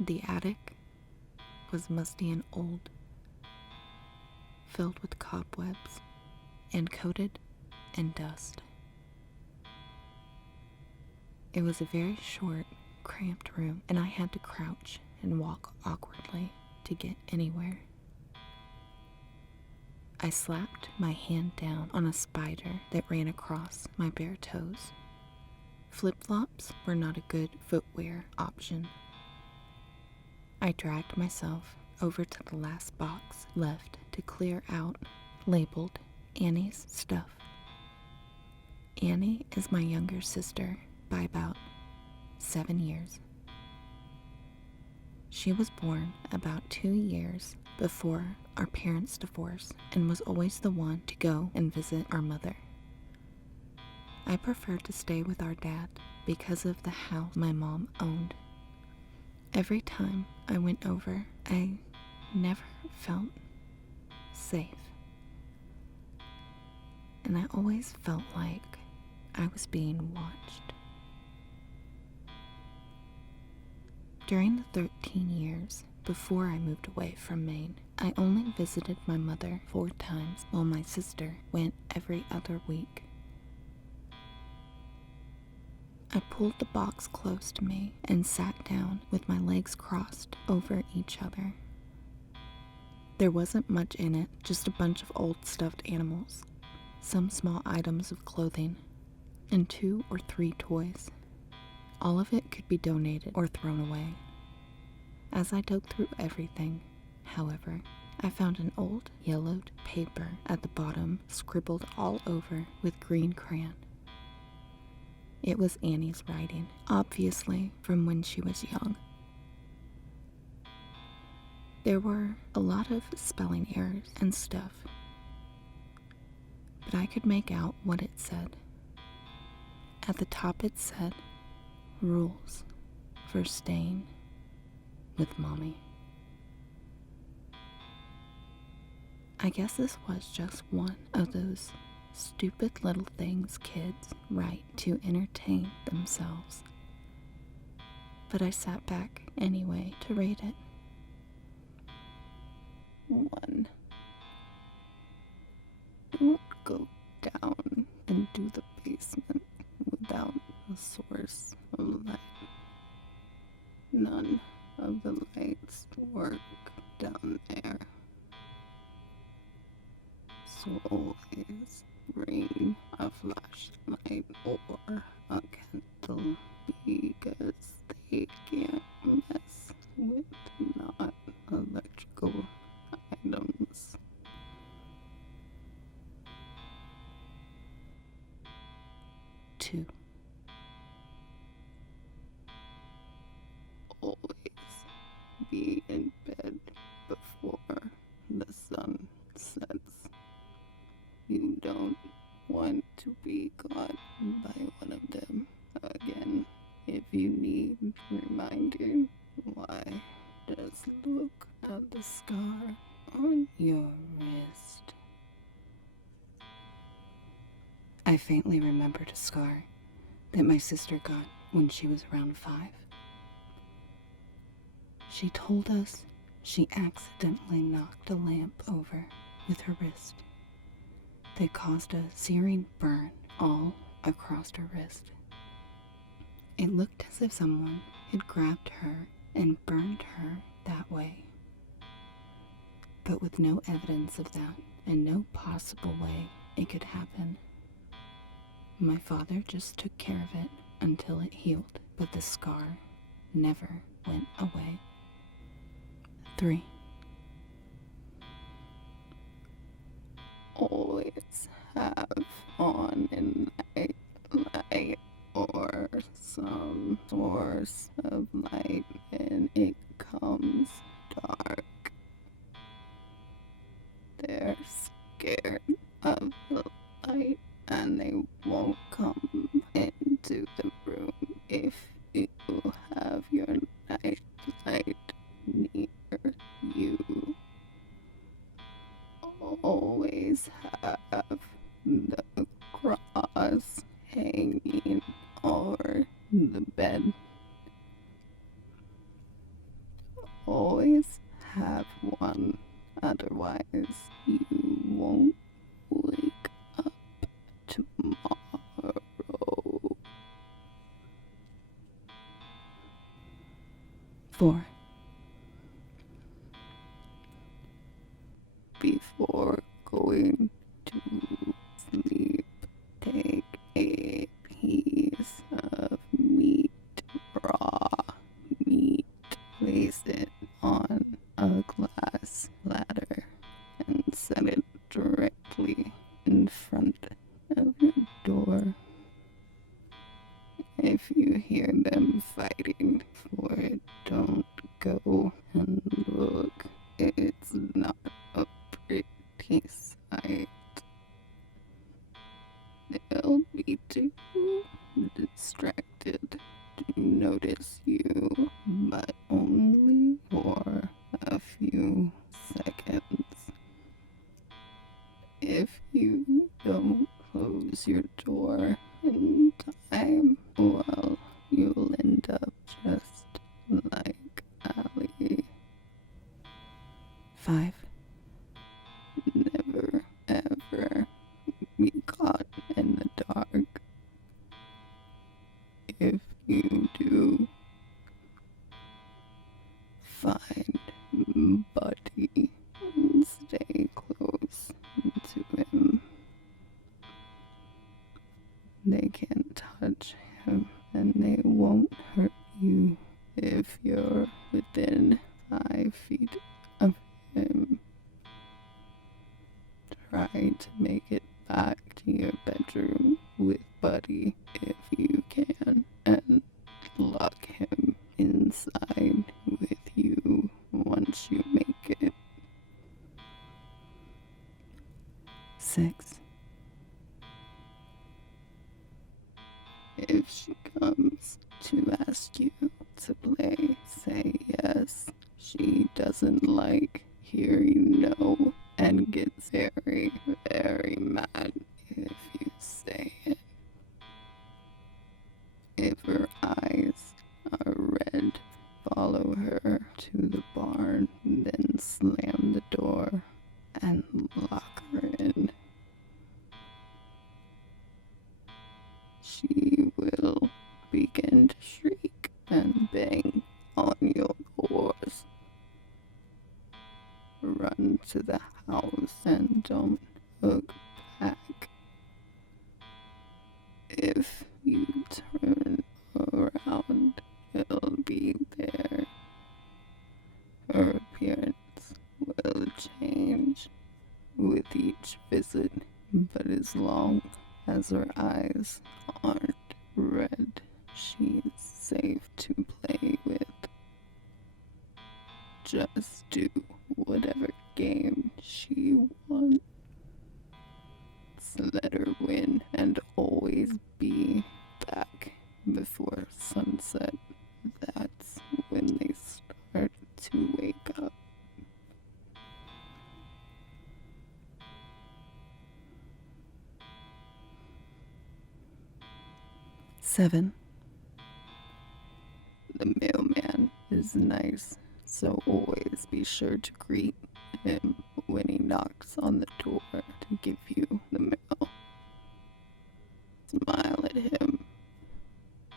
The attic was musty and old, filled with cobwebs and coated in dust. It was a very short, cramped room, and I had to crouch and walk awkwardly to get anywhere. I slapped my hand down on a spider that ran across my bare toes. Flip-flops were not a good footwear option. I dragged myself over to the last box left to clear out, labeled Annie's stuff. Annie is my younger sister by about 7 years. She was born about 2 years before our parents' divorce and was always the one to go and visit our mother. I preferred to stay with our dad because of the house my mom owned. Every time I went over, I never felt safe. And I always felt like I was being watched. During the 13 years before I moved away from Maine, I only visited my mother 4 times while my sister went every other week. I pulled the box close to me and sat down with my legs crossed over each other. There wasn't much in it, just a bunch of old stuffed animals, some small items of clothing, and 2 or 3 toys. All of it could be donated or thrown away. As I dug through everything, however, I found an old yellowed paper at the bottom scribbled all over with green crayon. It was Annie's writing, obviously from when she was young. There were a lot of spelling errors and stuff, but I could make out what it said. At the top it said, "Rules for staying with Mommy." I guess this was just one of those stupid little things kids write to entertain themselves. But I sat back anyway to read it. 1. Don't go down into the basement without a source of light. None of the lights work down there. So always bring a flashlight or a candle because they can't mess with non-electrical items. 2. Always be in bed before the sun sets. You don't want to be caught by one of them again. If you need reminding, why, just look at the scar on your wrist. I faintly remembered a scar that my sister got when she was around 5. She told us she accidentally knocked a lamp over with her wrist. They caused a searing burn all across her wrist. It looked as if someone had grabbed her and burned her that way, but with no evidence of that and no possible way it could happen. My father just took care of it until it healed, but the scar never went away. 3. Always have on a night light or some source of light when it comes dark. They're scared of the light and they won't come into the room if you have your night light near you. Always have the cross hanging over the bed. always have one, otherwise you won't wake up tomorrow. 4. Before going to sleep, take a piece of meat, raw meat, place it on a glass ladder, and set it directly in front of your door. If you hear them fighting for it, don't go and look. It's not a pretty sight. They'll be too distracted to notice you, but only for a few seconds. If you don't close your door in time, well, you'll end up just like Allie. 5. Never, ever be caught in the dark. If you do, find Buddy and stay close to him. They can't touch him, and they won't hurt you if you're within 5 feet of him. Try to make it back to your bedroom with Buddy if you can, and lock him inside with you once you make it. 6. If she comes to ask you to play, say yes. She doesn't like hearing no and gets very, very mad if you say it. If her eyes are red, follow her to the barn, then slam the door and lock her in. She will begin to shriek and bang on your doors. Run to the house and don't look back. If you turn around, he'll be there. Her appearance will change with each visit, but as long as her eyes aren't red, she's safe to play with. Just do whatever game she wants. Let her win and always be back before sunset. That's when they start to wake up. 7. The mailman is nice, so always be sure to greet him when he knocks on the door to give you the mail. Smile at him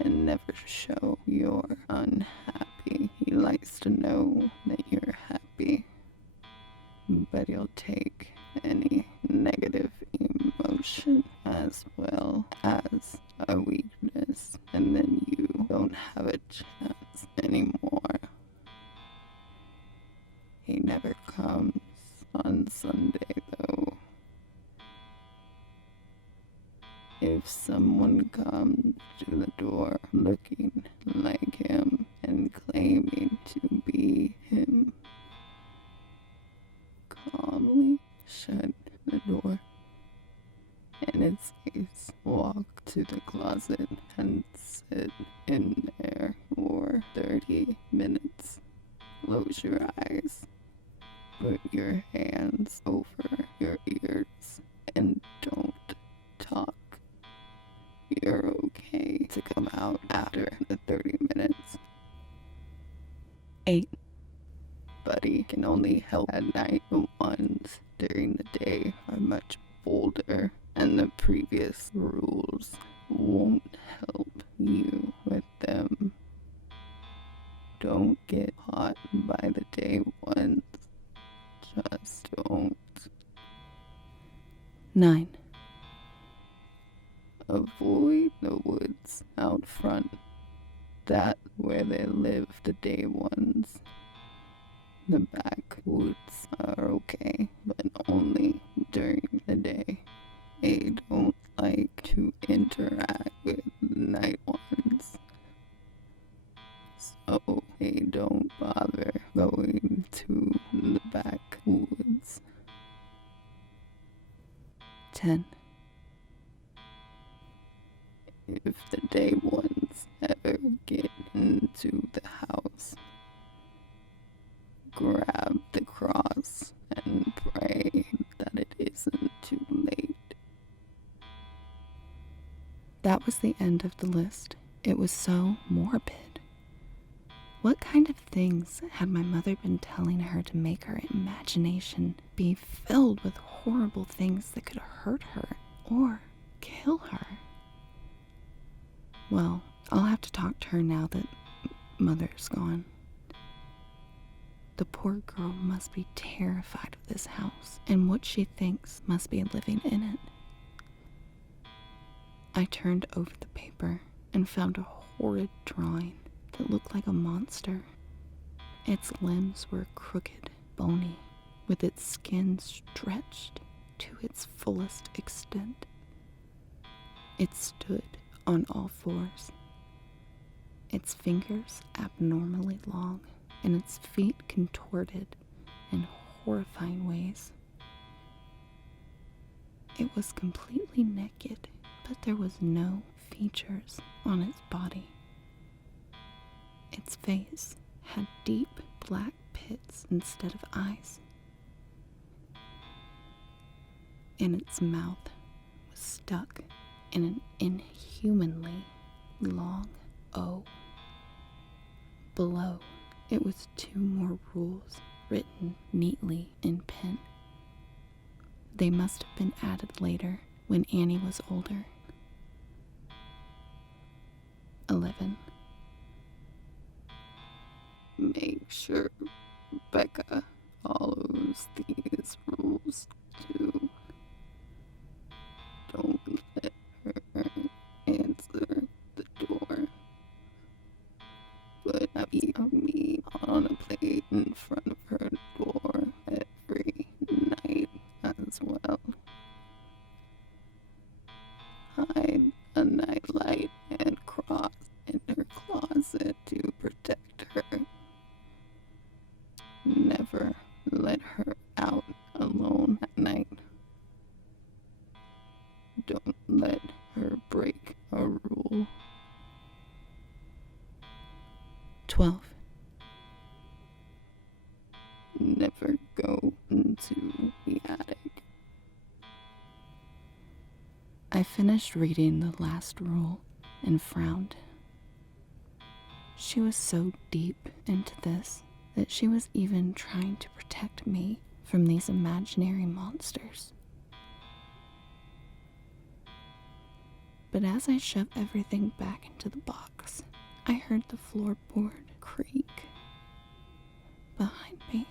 and never show you're unhappy. He likes to know that you're happy, but he'll take any negative emotion as well as a weakness, and then you don't have a chance anymore. He never comes on Sunday, though. If someone comes to the door looking like him and claiming to be him, calmly shut the door. In its case, walk to the closet and sit in there for 30 minutes. Close your eyes, put your hands over your ears, and don't talk. You're okay to come out after the 30 minutes. 8. everybody can only help at night. The ones during the day are much bolder, and the previous rules won't help you with them. Don't get caught by the day ones. Just don't. 9. Avoid the woods out front. That's where they live, the day ones. The back woods are okay, but only during the day. They don't like to interact with the night ones, so they don't bother going to the back woods. 10. If the day ones ever get into the house, grab the cross and pray that it isn't too late. That was the end of the list. It was so morbid. What kind of things had my mother been telling her to make her imagination be filled with horrible things that could hurt her or kill her? Well, I'll have to talk to her now that Mother's gone. The poor girl must be terrified of this house and what she thinks must be living in it. I turned over the paper and found a horrid drawing that looked like a monster. Its limbs were crooked, bony, with its skin stretched to its fullest extent. It stood on all fours, its fingers abnormally long, and its feet contorted in horrifying ways. It was completely naked, but there was no features on its body. Its face had deep black pits instead of eyes, and its mouth was stuck in an inhumanly long O. Below, it was 2 more rules written neatly in pen. They must have been added later when Annie was older. 11. Make sure Becca follows these rules too. Don't let her answer the door. Put a piece of meat on a plate in front of her door every night as well. Hide a nightlight and cross in her closet to protect her. Never let her out alone at night. Don't let her break a rule. 12. Never go into the attic. I finished reading the last rule and frowned. She was so deep into this that she was even trying to protect me from these imaginary monsters. But as I shoved everything back into the box, I heard the floorboard creak behind me.